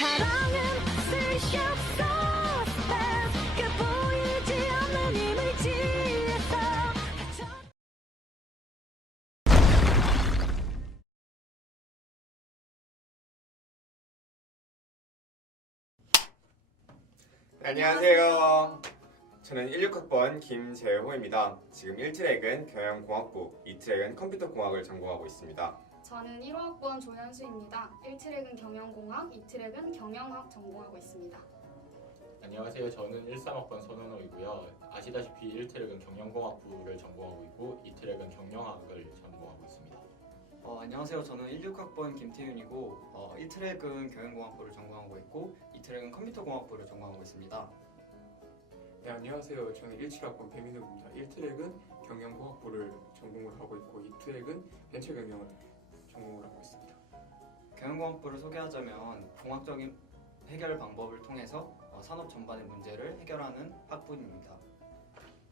사랑은 쓸수 없어 그 보이지 않는 이미지에서 안녕하세요. 저는 16학번 김재호입니다. 지금 1트랙은 경영공학부, 2트랙은 컴퓨터공학을 전공하고 있습니다. 저는 1호학번 조현수입니다. 1트랙은 경영공학, 2트랙은 경영학 전공하고 있습니다. 안녕하세요. 저는 13학번 손원호이고요. 아시다시피 1트랙은 경영공학부를 전공하고 있고 2트랙은 경영학을 전공하고 있습니다. 안녕하세요. 저는 16학번 김태윤이고 1트랙은 경영공학부를 전공하고 있고 2트랙은 컴퓨터공학부를 전공하고 있습니다. 네, 안녕하세요. 저는 17학번 배민욱입니다. 1트랙은 경영공학부를 전공을 하고 있고 2트랙은 벤처경영을 전공을 하고 있습니다. 경영공학부를 소개하자면 공학적인 해결 방법을 통해서 산업 전반의 문제를 해결하는 학부입니다.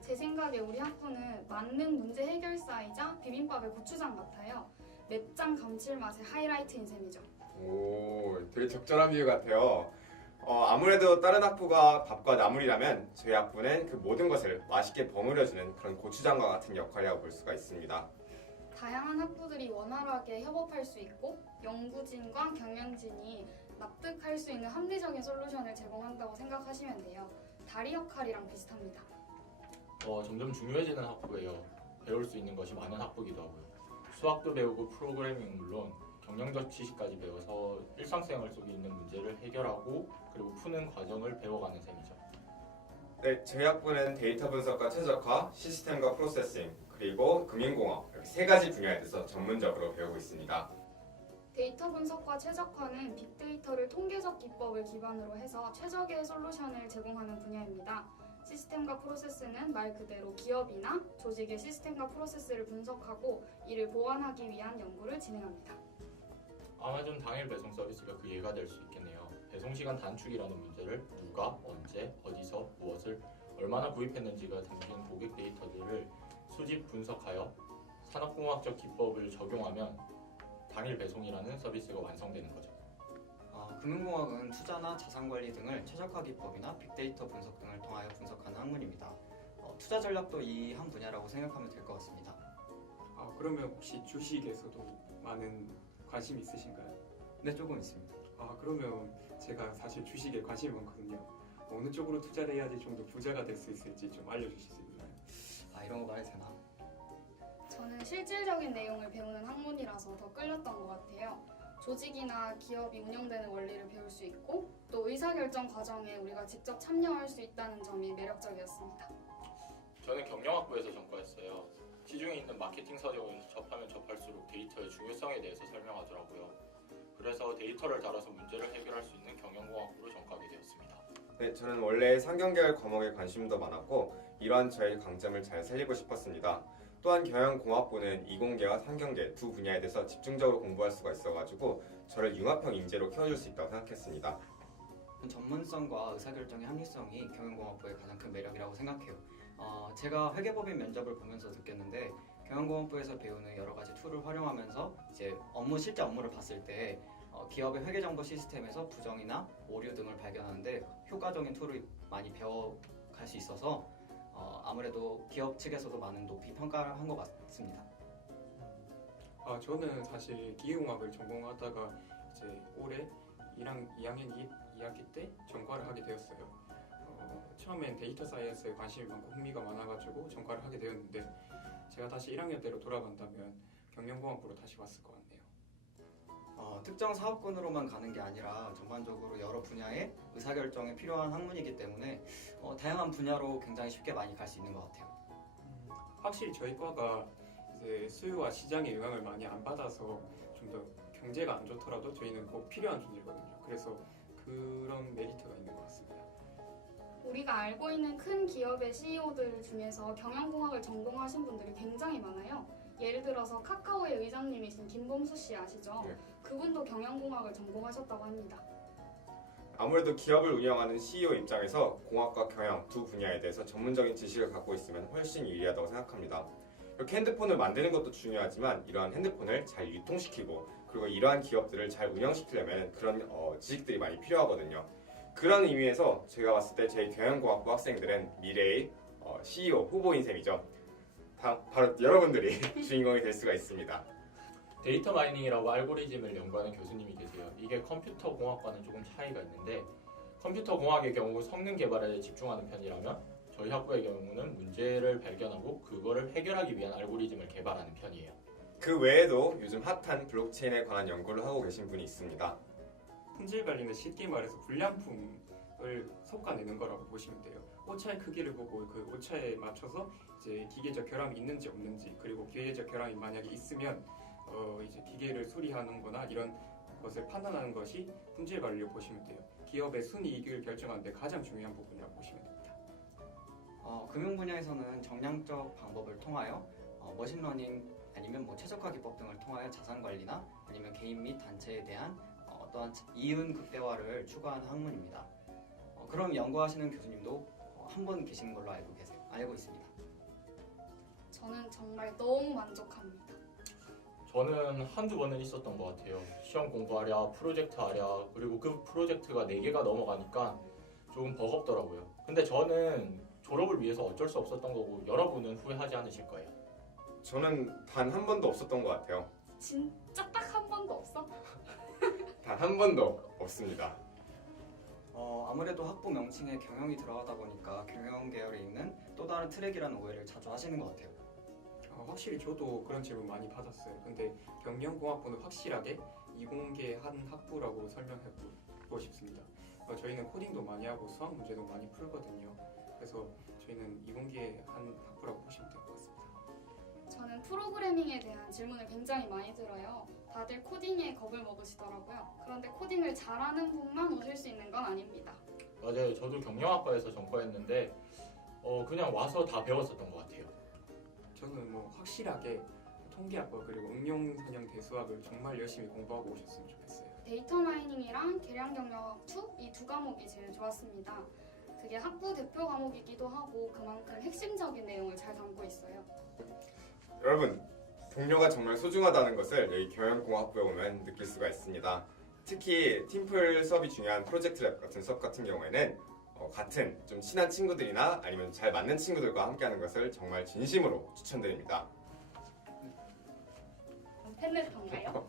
제 생각에 우리 학부는 만능 문제 해결사이자 비빔밥의 고추장 같아요. 맵장 감칠맛의 하이라이트인 셈이죠. 오, 되게 적절한 비유 같아요. 아무래도 다른 학부가 밥과 나물이라면 저희 학부는 그 모든 것을 맛있게 버무려주는 그런 고추장과 같은 역할이라고 볼 수가 있습니다. 다양한 학부들이 원활하게 협업할 수 있고 연구진과 경영진이 납득할 수 있는 합리적인 솔루션을 제공한다고 생각하시면 돼요. 다리 역할이랑 비슷합니다. 점점 중요해지는 학부예요. 배울 수 있는 것이 많은 학부기도 하고요. 수학도 배우고 프로그래밍은 물론 경영적 지식까지 배워서 일상생활 속에 있는 문제를 해결하고 그리고 푸는 과정을 배워가는 셈이죠. 네, 저희 학부는 데이터 분석과 최적화, 시스템과 프로세싱, 그리고 금융공학 이렇게 세 가지 분야에 대해서 전문적으로 배우고 있습니다. 데이터 분석과 최적화는 빅데이터를 통계적 기법을 기반으로 해서 최적의 솔루션을 제공하는 분야입니다. 시스템과 프로세스는 말 그대로 기업이나 조직의 시스템과 프로세스를 분석하고 이를 보완하기 위한 연구를 진행합니다. 아마존 당일 배송 서비스가 그 예가 될 수 있겠네요. 배송시간 단축이라는 문제를 누가, 언제, 어디서, 무엇을, 얼마나 구입했는지가 담긴 고객 데이터들을 수집 분석하여 산업공학적 기법을 적용하면 당일 배송이라는 서비스가 완성되는 거죠. 금융공학은 투자나 자산관리 등을 최적화 기법이나 빅데이터 분석 등을 통하여 분석하는 학문입니다. 투자 전략도 이 한 분야라고 생각하면 될 것 같습니다. 그러면 혹시 주식에서도 많은 관심 있으신가요? 네, 조금 있습니다. 그러면 제가 사실 주식에 관심이 많거든요. 어느 쪽으로 투자를 해야지 좀 더 부자가 될 수 있을지 좀 알려주실 수 있나요? 이런 거 말해도 되나? 저는 실질적인 내용을 배우는 학문이라서 더 끌렸던 것 같아요. 조직이나 기업이 운영되는 원리를 배울 수 있고 또 의사결정 과정에 우리가 직접 참여할 수 있다는 점이 매력적이었습니다. 저는 경영학부에서 전과했어요. 시중에 있는 마케팅 서적은 접하면 접할수록 데이터의 중요성에 대해서 설명하더라고요. 그래서 데이터를 다뤄서 문제를 해결할 수 있는 경영공학부로 전과하게 되었습니다. 네, 저는 원래 상경계열 과목에 관심도 많았고 이러한 저의 강점을 잘 살리고 싶었습니다. 또한 경영공학부는 이공계와 상경계 두 분야에 대해서 집중적으로 공부할 수가 있어가지고 저를 융합형 인재로 키워줄 수 있다고 생각했습니다. 전문성과 의사결정의 합리성이 경영공학부의 가장 큰 매력이라고 생각해요. 제가 회계법인 면접을 보면서 느꼈는데 경영공학부에서 배우는 여러 가지 툴을 활용하면서 이제 실제 업무를 봤을 때 기업의 회계정보 시스템에서 부정이나 오류 등을 발견하는데 효과적인 툴을 많이 배워갈 수 있어서 아무래도 기업 측에서도 많은 높이 평가를 한 것 같습니다. 저는 사실 기계공학을 전공하다가 이제 올해 2학년 2학기 때 전과를 하게 되었어요. 처음엔 데이터 사이언스에 관심이 많고 흥미가 많아가지고 전과를 하게 되었는데 제가 다시 1학년 때로 돌아간다면 경영공학부로 다시 왔을 것 같네요. 특정 사업군으로만 가는 게 아니라 전반적으로 여러 분야의 의사결정에 필요한 학문이기 때문에 다양한 분야로 굉장히 쉽게 많이 갈 수 있는 것 같아요. 확실히 저희 과가 이제 수요와 시장의 영향을 많이 안 받아서 좀 더 경제가 안 좋더라도 저희는 꼭 필요한 존재거든요. 그래서 그런 메리트가 있는 것 같습니다. 우리가 알고 있는 큰 기업의 CEO들 중에서 경영공학을 전공하신 분들이 굉장히 많아요. 예를 들어서 카카오의 의장님이신 김범수 씨 아시죠? 네. 그분도 경영공학을 전공하셨다고 합니다. 아무래도 기업을 운영하는 CEO 입장에서 공학과 경영 두 분야에 대해서 전문적인 지식을 갖고 있으면 훨씬 유리하다고 생각합니다. 이렇게 핸드폰을 만드는 것도 중요하지만 이러한 핸드폰을 잘 유통시키고 그리고 이러한 기업들을 잘 운영시키려면 그런 지식들이 많이 필요하거든요. 그런 의미에서 제가 봤을 때 제 경영공학부 학생들은 미래의 CEO 후보인 셈이죠. 바로 여러분들이 주인공이 될 수가 있습니다. 데이터 마이닝이라고 알고리즘을 연구하는 교수님이 계세요. 이게 컴퓨터 공학과는 조금 차이가 있는데 컴퓨터 공학의 경우 성능 개발에 집중하는 편이라면 저희 학부의 경우는 문제를 발견하고 그거를 해결하기 위한 알고리즘을 개발하는 편이에요. 그 외에도 요즘 핫한 블록체인에 관한 연구를 하고 계신 분이 있습니다. 품질 관리는 쉽게 말해서 불량품을 솎아내는 거라고 보시면 돼요. 오차의 크기를 보고 그 오차에 맞춰서 이제 기계적 결함이 있는지 없는지, 그리고 기계적 결함이 만약에 있으면 이제 기계를 수리하는 거나 이런 것을 판단하는 것이 품질 관리로 보시면 돼요. 기업의 순이익을 결정하는 데 가장 중요한 부분이라고 보시면 됩니다. 금융 분야에서는 정량적 방법을 통하여 머신러닝 아니면 뭐 최적화 기법 등을 통하여 자산 관리나 아니면 개인 및 단체에 대한 어떠한 이윤 극대화를 추구하는 학문입니다. 그럼 연구하시는 교수님도 한 분 계신 걸로 알고 있습니다. 저는 정말 너무 만족합니다. 저는 한두 번은 있었던 것 같아요. 시험 공부하랴, 프로젝트 하랴, 그리고 그 프로젝트가 4개가 넘어가니까 조금 버겁더라고요. 근데 저는 졸업을 위해서 어쩔 수 없었던 거고 여러분은 후회하지 않으실 거예요. 저는 단 한 번도 없었던 것 같아요. 진짜 딱 한 번도 없어? 단 한 번도 없습니다. 아무래도 학부 명칭에 경영이 들어가다 보니까 경영 계열에 있는 또 다른 트랙이라는 오해를 자주 하시는 것 같아요. 확실히 저도 그런 질문 많이 받았어요. 근데 경영공학부는 확실하게 이공계한 학부라고 설명해보고 싶습니다. 저희는 코딩도 많이 하고 수학 문제도 많이 풀거든요. 그래서 저희는 이공계한 학부라고 보시면 될 것 같습니다. 저는 프로그래밍에 대한 질문을 굉장히 많이 들어요. 다들 코딩에 겁을 먹으시더라고요. 그런데 코딩을 잘하는 분만 오실 수 있는 건 아닙니다. 맞아요. 저도 경영학과에서 전과했는데 그냥 와서 다 배웠었던 것 같아요. 저는 뭐 확실하게 통계학과 그리고 응용선형 대수학을 정말 열심히 공부하고 오셨으면 좋겠어요. 데이터 마이닝이랑 계량 경영 2, 이 두 과목이 제일 좋았습니다. 그게 학부 대표 과목이기도 하고 그만큼 핵심적인 내용을 잘 담고 있어요. 여러분, 동료가 정말 소중하다는 것을 여기 경영공학부에 오면 느낄 수가 있습니다. 특히 팀플 수업이 중요한 프로젝트 랩 같은 수업 같은 경우에는 같은 좀 친한 친구들이나 아니면 잘 맞는 친구들과 함께하는 것을 정말 진심으로 추천드립니다. 팬레터인가요?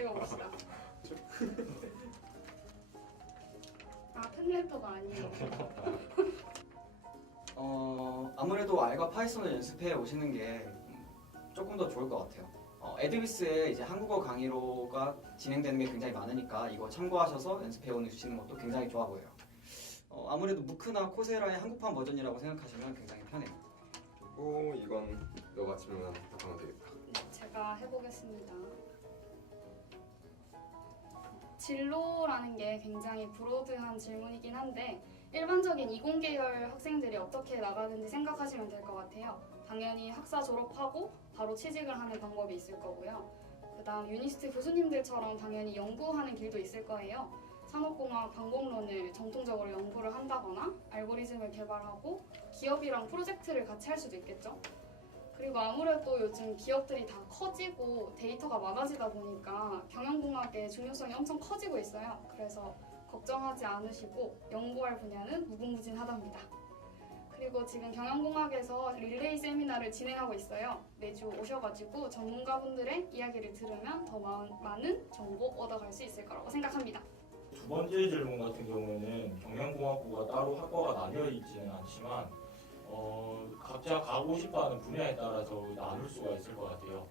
읽어봅시다. 팬레터가 아니에요. 아무래도 R과 파이썬을 연습해 오시는 게 조금 더 좋을 것 같아요. 에드비스에 이제 한국어 강의로가 진행되는 게 굉장히 많으니까 이거 참고하셔서 연습해 오시는 것도 굉장히 좋아 보여요. 아무래도 무크나 코세라의 한국판 버전이라고 생각하시면 굉장히 편해요. 그리고 이건 너가 질문하면 되겠다. 제가 해보겠습니다. 진로라는 게 굉장히 브로드한 질문이긴 한데 일반적인 이공계열 학생들이 어떻게 나가는지 생각하시면 될 것 같아요. 당연히 학사 졸업하고 바로 취직을 하는 방법이 있을 거고요. 그다음 유니스트 교수님들처럼 당연히 연구하는 길도 있을 거예요. 산업공학 방법론을 전통적으로 연구를 한다거나 알고리즘을 개발하고 기업이랑 프로젝트를 같이 할 수도 있겠죠. 그리고 아무래도 요즘 기업들이 다 커지고 데이터가 많아지다 보니까 경영공학의 중요성이 엄청 커지고 있어요. 그래서 걱정하지 않으시고 연구할 분야는 무궁무진하답니다. 그리고 지금 경영공학에서 릴레이 세미나를 진행하고 있어요. 매주 오셔가지고 전문가분들의 이야기를 들으면 더 많은 정보 얻어갈 수 있을 거라고 생각합니다. 두 번째 질문 같은 경우에는 경영공학부가 따로 학과가 나뉘어 있지는 않지만 각자 가고 싶어하는 분야에 따라서 나눌 수가 있을 것 같아요.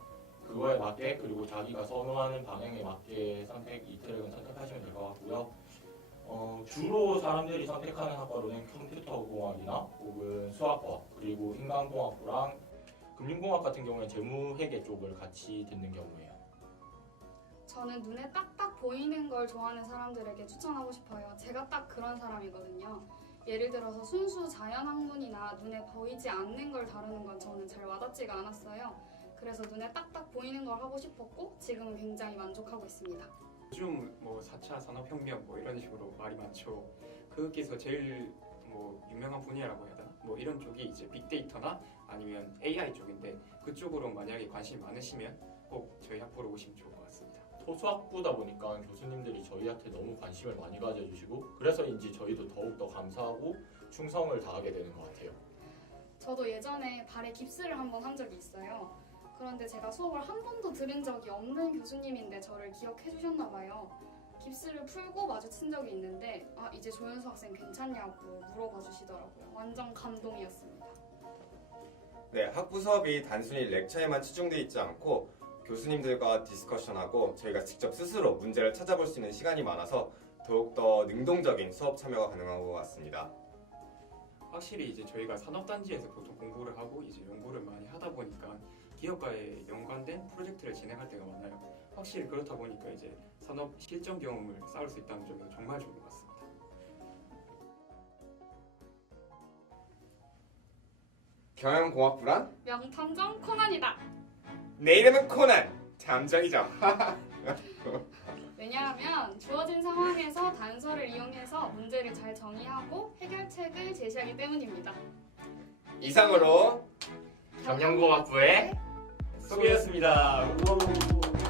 그거에 맞게 그리고 자기가 선호하는 방향에 맞게 이 트랙은 선택하시면 될 것 같고요. 주로 사람들이 선택하는 학과로는 컴퓨터공학이나 혹은 수학과 그리고 인간공학부랑 금융공학 같은 경우에 재무회계 쪽을 같이 듣는 경우예요. 저는 눈에 딱딱 보이는 걸 좋아하는 사람들에게 추천하고 싶어요. 제가 딱 그런 사람이거든요. 예를 들어서 순수 자연학문이나 눈에 보이지 않는 걸 다루는 건 저는 잘 와닿지가 않았어요. 그래서 눈에 딱딱 보이는 걸 하고 싶었고 지금은 굉장히 만족하고 있습니다. 요즘 뭐 4차 산업혁명 뭐 이런 식으로 말이 많죠. 거기서 제일 뭐 유명한 분야라고 해야 되나? 뭐 이런 쪽이 이제 빅데이터나 아니면 AI 쪽인데 그쪽으로 만약에 관심이 많으시면 꼭 저희 학부로 오시면 좋을 것 같습니다. 토수학부다 보니까 교수님들이 저희한테 너무 관심을 많이 가져주시고 그래서인지 저희도 더욱더 감사하고 충성을 다하게 되는 것 같아요. 저도 예전에 발에 깁스를 한번 한 적이 있어요. 그런데 제가 수업을 한 번도 들은 적이 없는 교수님인데 저를 기억해 주셨나 봐요. 깁스를 풀고 마주친 적이 있는데 이제 조연수 학생 괜찮냐고 물어봐 주시더라고요. 완전 감동이었습니다. 네, 학부 수업이 단순히 렉처에만 치중돼 있지 않고 교수님들과 디스커션하고 저희가 직접 스스로 문제를 찾아볼 수 있는 시간이 많아서 더욱더 능동적인 수업 참여가 가능한 것 같습니다. 확실히 이제 저희가 산업단지에서 보통 공부를 하고 이제 연구를 많이 하다 보니까 기업과의 연관된 프로젝트를 진행할 때가 많아요. 확실히 그렇다 보니까 이제 산업 실전 경험을 쌓을 수 있다는 점에서 정말 좋은 것 같습니다. 경영공학부란 명탐정 코난이다. 내 이름은 코난 잠정이죠. 왜냐하면 주어진 상황에서 단서를 이용해서 문제를 잘 정의하고 해결책을 제시하기 때문입니다. 이상으로 경영공학부의 소개였습니다. 우와.